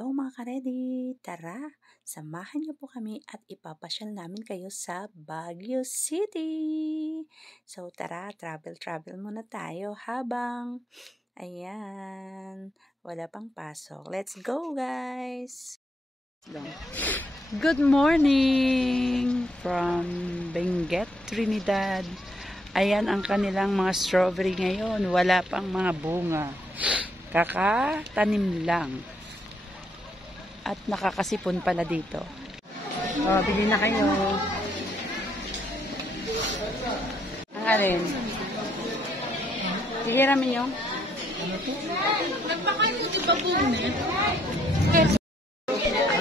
Hello mga karedy! Tara, samahan niyo po kami at ipapasyal namin kayo sa Baguio City! So tara, travel muna tayo habang, ayan, wala pang pasok. Let's go guys! Good morning from Benguet, Trinidad. Ayan ang kanilang mga strawberry ngayon. Wala pang mga bunga. Kakatanim lang. At nakakasipon pala dito. Oh, bili na kayo. Ang alin? Sige namin yung.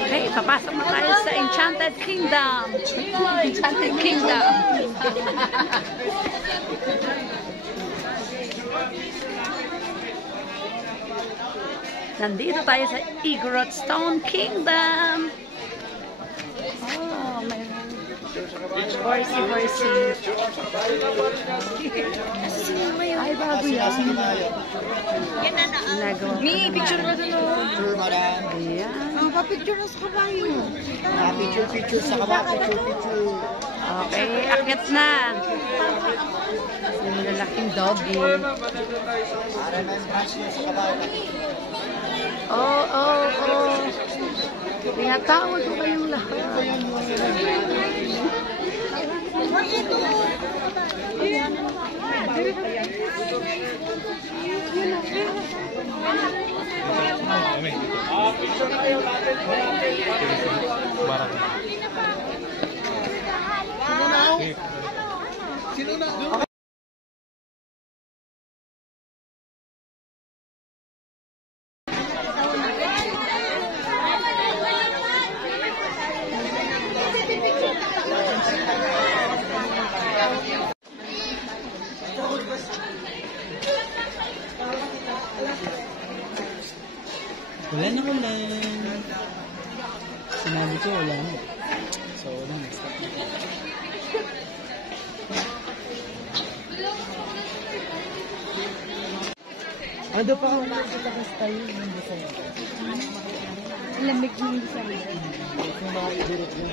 Okay, papasok na tayo sa Enchanted Kingdom. Enchanted Kingdom. Nandito tayo sa Igorot Stone Kingdom. Oh, may horsey. Ay, bago yan. Mi, picture mo doon. Picture, madam. Ayan. Ang pa-picture na sa kabayo. Picture sa kabayo. Picture. Okay, akit na. Yung malalaking doggy. Para may match na sa kabayo. Oh. Pinatawag ko kayong lahat. Sino na? Wala na ulan. Sinabi ko wala na. So, wala na. Stop na. Ano pa ako nakikita ka style ng design? Lamig ng design. Yung mga ibirot mo.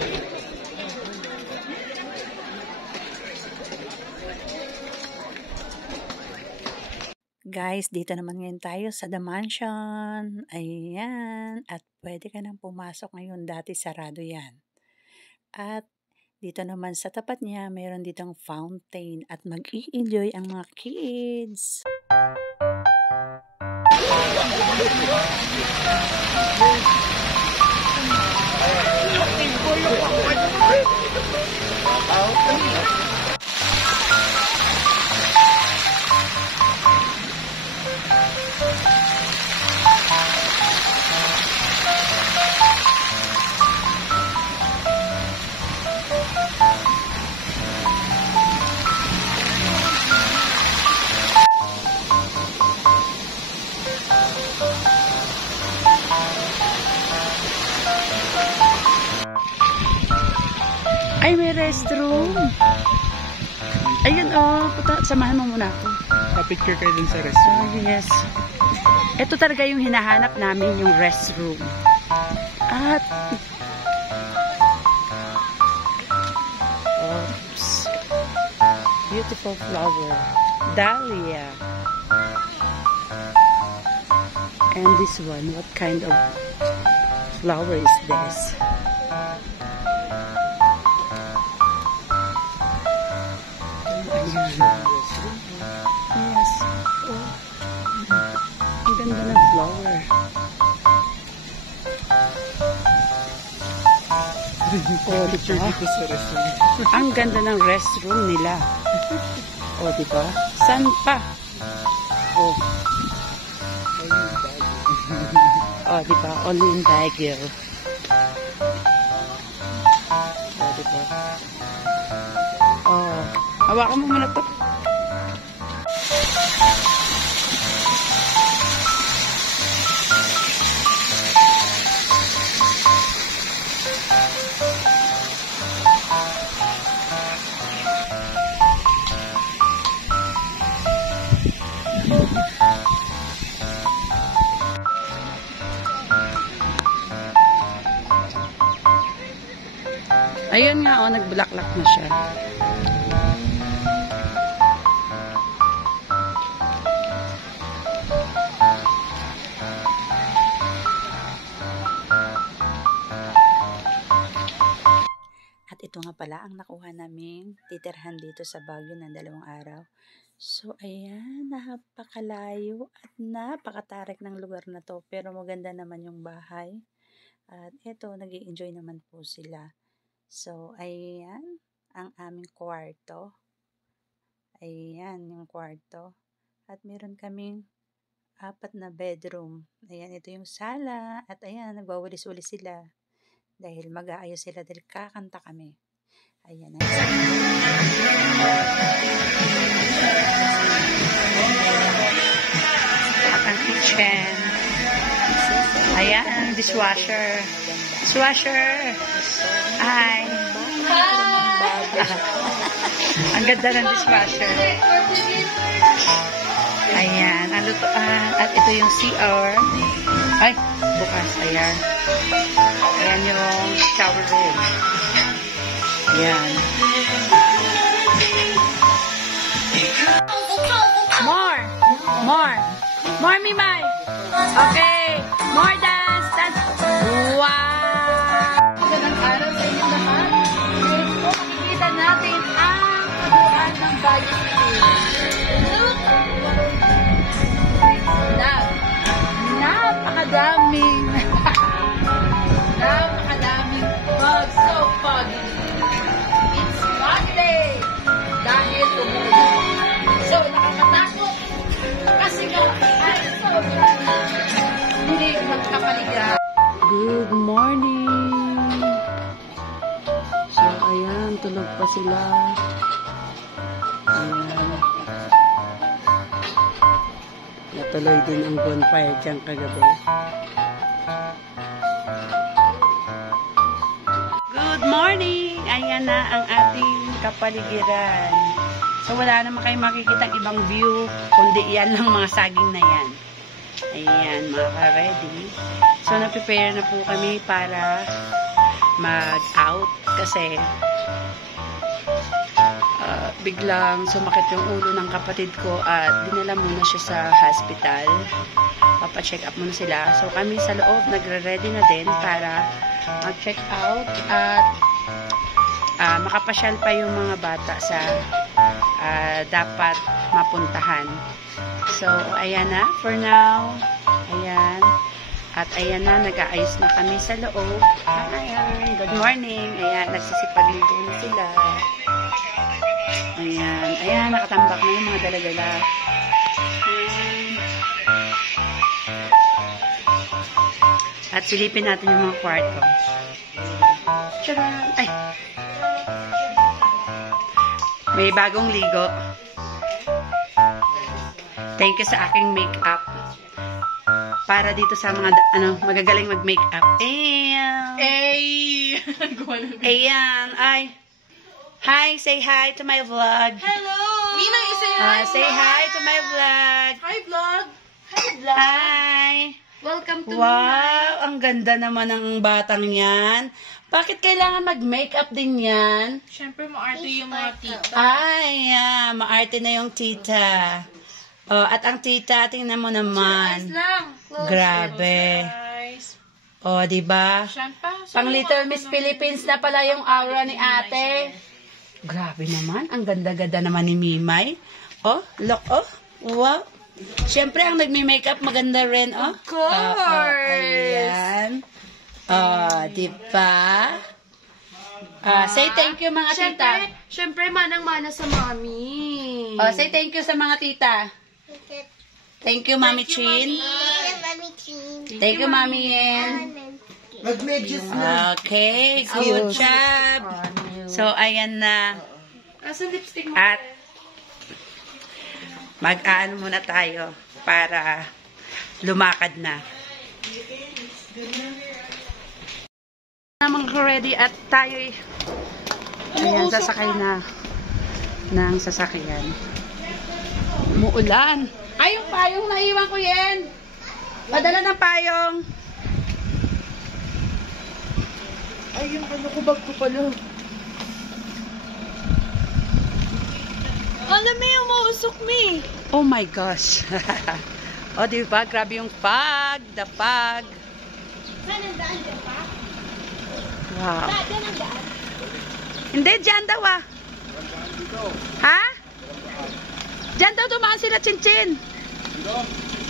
Guys, dito naman ngayon tayo sa The Mansion. Ayan. At pwede ka nang pumasok ngayon. Dati sarado yan. At dito naman sa tapat niya, mayroon ditong fountain. At mag-i-enjoy ang mga kids. Ay, may restroom. Ayun, oh. Samahan mo muna ako. Pa-picture kayo dun sa restaurant. Oh, yes. Ito talaga yung hinahanap namin, yung restroom. At, oops. Beautiful flower. Dahlia. And this one, what kind of flower is this? Yes. Oh. Ang ganda ng flower. Oh, Picture diba? dito sa restaurant. Ang ganda ng restroom nila. Oh, diba? San pa? Oh. Oh, diba? Only in Baguio. Oh, diba? Oh. Hawakan mo muna to. Ayun nga, oh, nagbulaklak na siya. At ito nga pala ang nakuha naming titirhan dito sa Baguio ng 2 araw. So, ayan, napakalayo at napakatarik ng lugar na to. Pero maganda naman yung bahay. At ito, nag-i-enjoy naman po sila. So, ayan, ang aming kwarto. Ayan, yung kwarto. At meron kaming 4 na bedroom. Ayan, ito yung sala. At ayan, nagwawalis-walis sila. Dahil mag-aayos sila dahil kakanta kami. Ayan. At ang kitchen. Ayan, dishwasher. Dishwasher. Hi. Ang ganda ng dishwasher. Ayan, ang lutuan. At ito yung CR. Ay, bukas. Ayan. Ayan yung shower room. Ayan. More! More! More, Mimay! Okay! More dance! Dance! Wow! Magandang araw sa inyo lahat. Ngayon po, makikita natin ang kabuuan ng Baguio City. Napakadaming fog. So foggy. It's Monday. Dahil umuulan. So, nakakatakot. Kasi nga, ay so hindi magkapaligiran. Good morning. So, ayan, tulog pa sila. Ayan. Natuloy din ang bonfire dyan kagabi. Good morning! Ayan na ang ating kapaligiran. So, wala naman kayo makikita ibang view, kundi yan lang mga saging na yan. Ayan, mga ka-ready. So, na-prepare na po kami para mag-out kasi biglang sumakit yung ulo ng kapatid ko at dinala muna siya sa hospital. Papacheck up muna sila. So, kami sa loob nagre-ready na din para mag-check out at makapasyal pa yung mga bata sa dapat mapuntahan. So, ayan na for now. Ayan. At ayan na, nag-aayos na kami sa loob. Ayan, good morning. Ayan, nagsisipagligo na sila. Ayan, ayan, nakatambak na yung mga dala-dala. Ayan. At silipin natin yung mga kwarto. Tcharam! Ay! May bagong ligo. Thank you sa aking makeup. Para dito sa mga, magagaling mag-makeup. Ayan! Hey! Ayan! Ay! Hi! Say hi to my vlog! Hello! Mina, say hi! Say hi to my vlog! Hi, vlog! Hi, vlog! Hi! Welcome to Wow! Ang ganda naman ng batang yan. Bakit kailangan mag-makeup din yan? Siyempre, maarte yung mga tita. Ay, maarte na yung tita. Oh, at ang tita, tingnan mo naman. Eyes lang. Close. Grabe. Eyes. Oh, diba? Siyempre. Pang Little Miss Philippines na pala yung aura ni ate. Grabe naman. Ang ganda-ganda naman ni Mimay. Oh, look, oh. Wow. Siyempre, ang nagmi-makeup maganda rin, oh. Of course. Ayan. Oh, diba? Say thank you mga tita. Siyempre, manang-mana sa mami. Oh, say thank you sa mga tita. Thank you, Mami Chin. Thank you, Mami Yen. Mag-medyas na. Okay, good job. So, ayan na. Asan lipstick mo? At, mag-aano muna tayo para lumakad na. Mga ready at tayo ayan, sasakay na ng sasakyan. Umuulan. Ay, yung payong naiwan ko yan. Padala ng payong. Ay, yung ano ko, bag ko pala. Alam mo yung mausok me. Oh my gosh. O, diba? Grabe yung fog. The fog. Saan ang daan dyan pa? Wow. Dyan ang daan. Hindi, dyan daw ah. Ha? Dyan daw dumaan sila, Chinchin.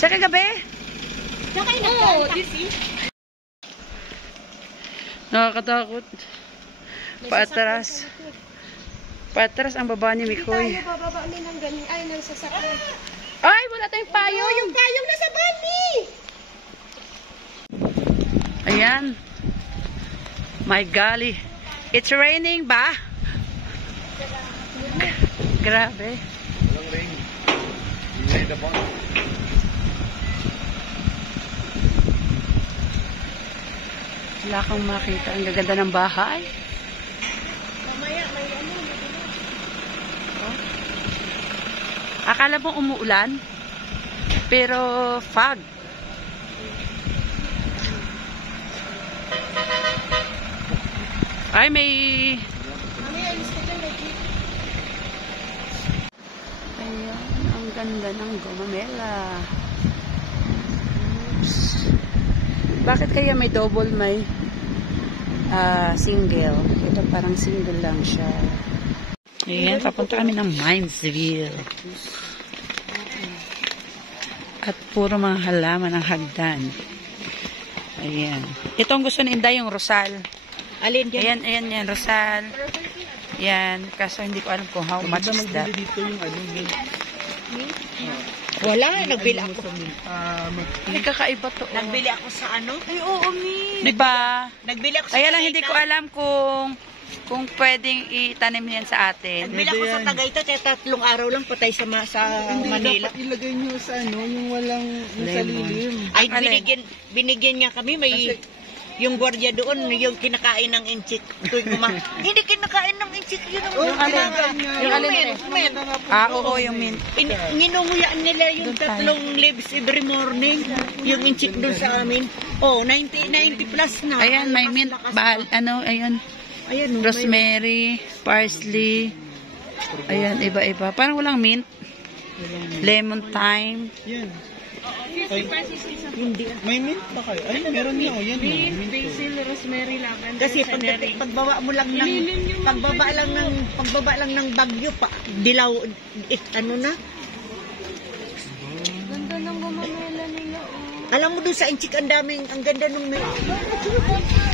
Sa kagabi? Saan kayo nagdaan taxi? Nakakatakot. Paatras. Paatras ang baba ni Mikoy. Tayo bababa ni ng galing. Ay, nang sasakyan. Ay, wala tayong payong. Yung payong nasa bali! Ayan. My golly. It's raining ba? Grabe. Walang rain. Hindi na ba? Wala kang makita. Ang gaganda ng bahay. Mamaya, may ano. Akala mo umuulan? Pero fog. Ay, may... Mamaya, alis ka dyan, may jeep. Ayan, ang ganda ng Gomamela. Oops. Bakit kaya may double, may single? Ito parang single lang siya. Ayan, papunta kami ng Minesville. At puro mga halaman ng hagdan. Ayan. Ito ang gusto ni Inday, yung Rosal. Alin dyan? Ayan, yan, Rosal. Yan, kaso hindi ko alam kung how much is that. Dito yung ano, Wala, nagbili ako. Ay, kakaiba to. Nagbili ako sa ano? Ay, oo, mi. Diba? Nagbili ako sa Kaya lang hindi ko alam kung pwedeng itanim yan sa atin. Nagbili ako sa Tagaytay, kaya 3 araw lang patay sa Manila. Dapat ilagay nyo sa ano, yung walang, yung sa lilim. Ay, Alin? binigyan niya kami, may... Yung gwardiya doon, yung kinakain ng inchik. Hindi kinakain ng inchik yun. Yung alin? Yung alin? Mint. Oo, yung mint. Nginunguyaan nila yung 3 leaves every morning. Yung inchik doon sa amin. Oh, 90 plus na. Ayan, may mint. Ayan. Ayan, Rosemary, parsley. Ayan, iba-iba. Parang walang mint. Lemon thyme. Yan. Ay, may mint pa kayo? Ay, meron niya. O, yan. Mint, basil, rosemary, lavender, kasi pagbaba mo lang ng pagbaba lang ng Bagyo pa dilaw ano na. Ganda ng Gomamela nila. Alam mo doon sa inchik ang ganda nung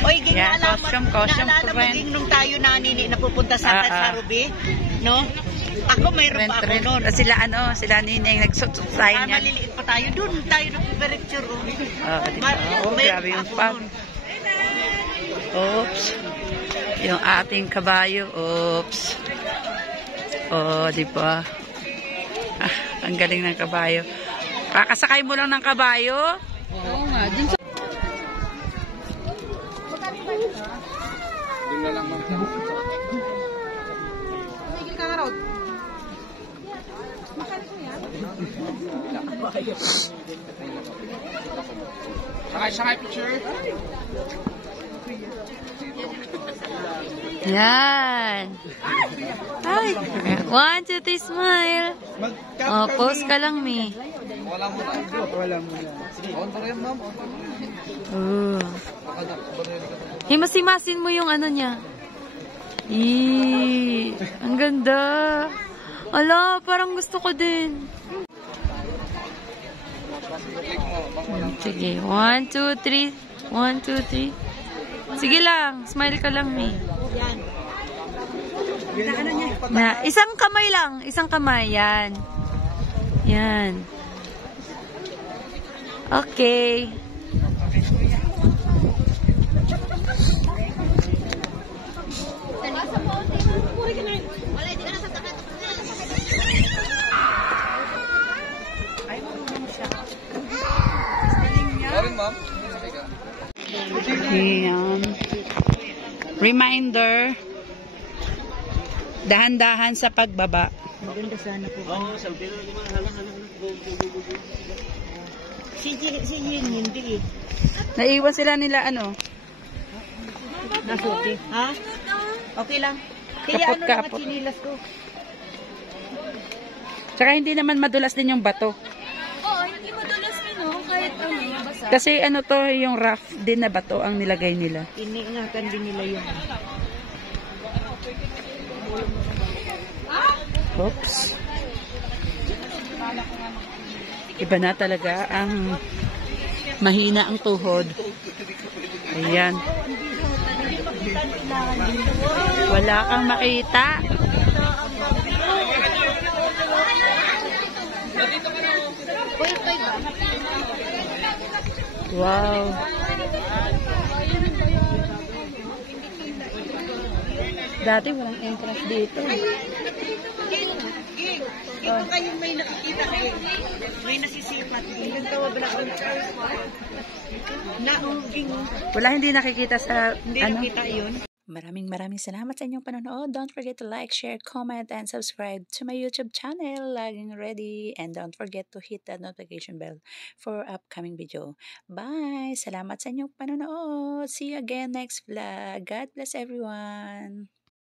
oy, Yeah, costume naalala mo friend. din nung tayo na pupunta sa Ruby, no? Ako mayroon pa ako noon. Sila Nineng nagsutsut tayo niyan. Maliliit pa tayo doon, tayo nag-picture. Grabe yung pag. Oops. Yung ating kabayo. Oops. Di ba? Ang galing ng kabayo. Kakasakay mo lang ng kabayo? Oo nga. Dun sa... Doon na lang ma'am. Sakay picture. Yan. Ay. 1, 2, 3, smile. Oh, pose ka lang, Mi. Wala mo na. Wala mo na. On pa rin ma'am. Himas-himasin mo yung ano niya. Ang ganda. Ala, parang gusto ko din. Sige, 1, 2, 3. 1, 2, 3. Sige lang, smile ka lang, Mi. Na, isang kamay lang, isang kamay, yan. Yan. Okay. Sorry ma'am. Ayan. Reminder. Dahan-dahan sa pagbaba. Maganda sana po. Oo, sabi na naman. Halang. Si Yin, hindi eh. Naiwan sila nila Nasuti. Ha? Okay lang. Kaya ano Kapot-kapot. mga chinilas ko. Saka hindi naman madulas din yung bato. Oo, hindi madulas din, no? Kahit basa. Kasi ano to, yung rough din na bato ang nilagay nila. Iniingatan din nila yun. Oops. Iba na talaga ang mahina ang tuhod. Ayan. Wala kang makita. Wow. Dati walang entrance dito. Ito kayong may nakikita kayo. May nasisipat. Yung tawag na nauging. Wala, hindi nakikita sa Hindi ano. nakita yun. Maraming salamat sa inyong panonood. Don't forget to like, share, comment, and subscribe to my YouTube channel, Laging Ready. And don't forget to hit that notification bell for upcoming video. Bye! Salamat sa inyong panonood. See you again next vlog. God bless everyone.